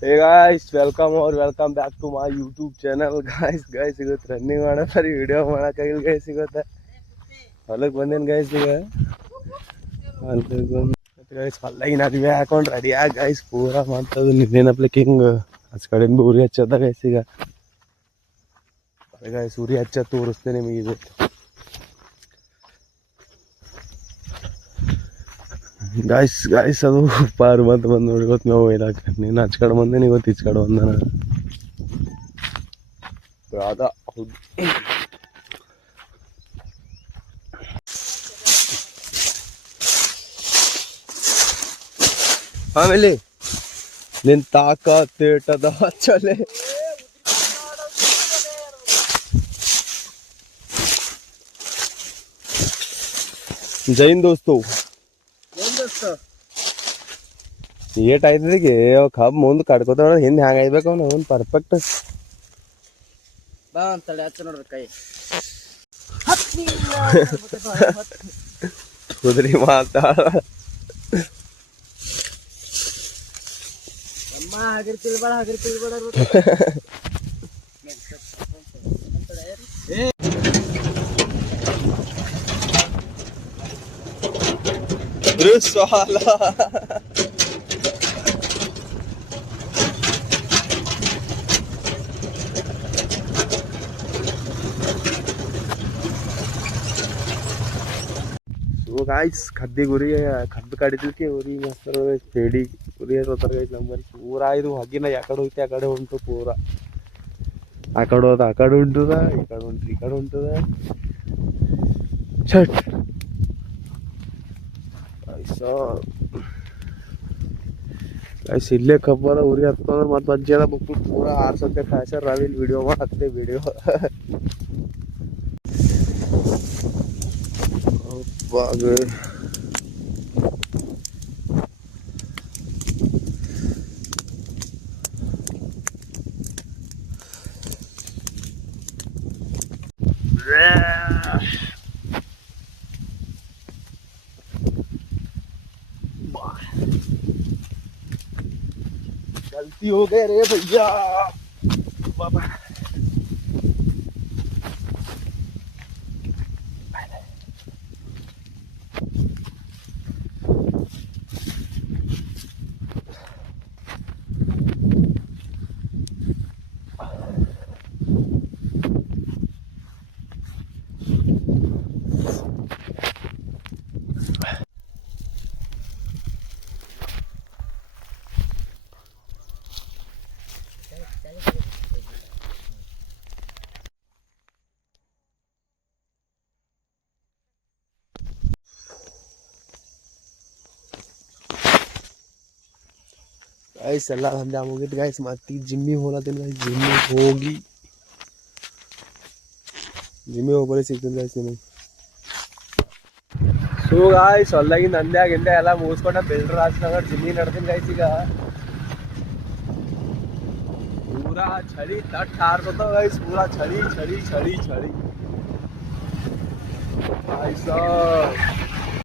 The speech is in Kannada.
Hey guys, welcome back to my YouTube channel. Guys, ಇವತ್ತು ರನ್ನಿಂಗ್ ಮಾಡತ್ತಾರೆ ವಿಡಿಯೋ ಮಾಡಕ್ಕಾಗಿಲ್ಲ ಗೈಸ್. ಇವತ್ತು ಹೊಲಕ್ಕೆ ಬಂದೇನು ಗೈಸ್. ಈಗ ಹೊಲಕ್ಕೆ ಬಂದು ಗೈಸ್ ಹೊಲ್ದಾಗಿನ ಅರಿವೆ ಹಾಕೊಂಡು ರೆಡಿ ಆಗಿ ಗೈಸ್ ಪೂರಾ ಮಾಡ್ತದ ನಿನ್ನೇನಪ್ಲಿಕ್ಕೆ ಹಿಂಗೆ ಆಚ ಕಡೆಯಿಂದ ಉರಿ ಹಚ್ಚದ ಗೈಸ್. ಈಗ ಗೈಸ್ ಉರಿ ಹಚ್ಚ ತೋರಿಸ್ತೇನೆ ನಿಮಗೆ ಇದು. ಗಾಯ್ಸ್ ಅದು ಪಾರು ಬಂದು ನೋಡಿ ಇವತ್ತು ನಾವು ಇಲಾಕ ನೀನು ಆಚ ಕಡೆ ಬಂದೇನೆ ಇವತ್ತು ಈಚ ಕಡೆ ಬಂದಾನ ಅದ ಹೌದು. ಆಮೇಲೆ ನಿನ್ ತಾಕತ್ತೇಟದ ಚಲೆ ಜೈನ್ ದೋಸ್ತು ಏಟ್ ಆಯ್ತದಿಗೆ ಕಬ್ ಮುಂದೆ ಕಡ್ಕೋತ ಹಿಂದೆ ಹ್ಯಾಂಗ ಆಗ್ಬೇಕು ಅವ್ನು ಅವ್ನು ಪರ್ಫೆಕ್ಟ್ ಬಾ ಅಂತೇಳಿ ಹಚ್ಚ ನೋಡ್ರಿ ಕೈ ಕುದುರಿ ಮಾತಾಡ ಅಮ್ಮ ಹಾಗಿರ್ತಿಲ್ ಬೇಡ ಸವಾಲ गाइस खद्दी गुरी खद्द काढितलिಕ್ಕೆ ಉರಿ ಮಸ್ತರ ಪೇಡಿ ಉರಿ ಹೋತಾರ ಗೈಸ್ ನಮ್ಮಲ್ಲಿ ಪೂರಾ ಇದು ಹಗ್ಗಿನ ಯಾಕಡೆ ಹೋಯ್ತು ಆ ಕಡೆ ಉಂಟು ಪೂರಾ ಆ ಕಡೆ ಹೋದ ಆ ಕಡೆ ಉಂಟದ ಈ ಕಡೆ ಉಂಟು ಈ ಕಡೆ ಉಂಟದ ಛಟ್ ಗೈಸ್ ಇಲ್ಲೇ ಕಬ್ಬದ ಉರಿ ಹತ್ತಂದ್ರೆ ಮತ್ತೆ ಅಜ್ಜಿ ಅದ ಬುಕ್ ಪೂರಾ ಆರ್ಸತ್ತೆ ಖಾಸರ್ ರಾವಿಲ್ ವಿಡಿಯೋ ಮಾಡತ್ತೆ ವಿಡಿಯೋ Bagger. गलती हो गई रे भैया बाबा. गाइस ಎಲ್ಲ ದಂಧೆ ಮುಗಿತು गाइस ಮತ್ತೆ ಜಿಮ್ಮಿ ಹೋಲತಿನ गाइस ಜಿಮ್ಮಿ ಹೋಗಿ ಜಿಮ್ಮಿ ಹೋಗಲಿ ಸಿಗ್ತೀನಿ गाइस ನಿಮಗೆ. ಸೊ गाइस ಹೊಲ್ದಾಗಿ ನಂದೆ ಆಗಿಂದೆ ಎಲ್ಲ ಮುಗಿಸ್ಕೊಂಡ ಬಿಲ್ಡರ್ ರಾಜನಗರ ಜಿಮ್ಮಿ ನಡೆದಿನ गाइस. ಈಗ ಪೂರಾ ಚಳಿ ತಟ್ ಹಾರ್ದತ गाइस ಪೂರಾ ಚಳಿ ಚಳಿ ಚಳಿ ಚಳಿ गाइस.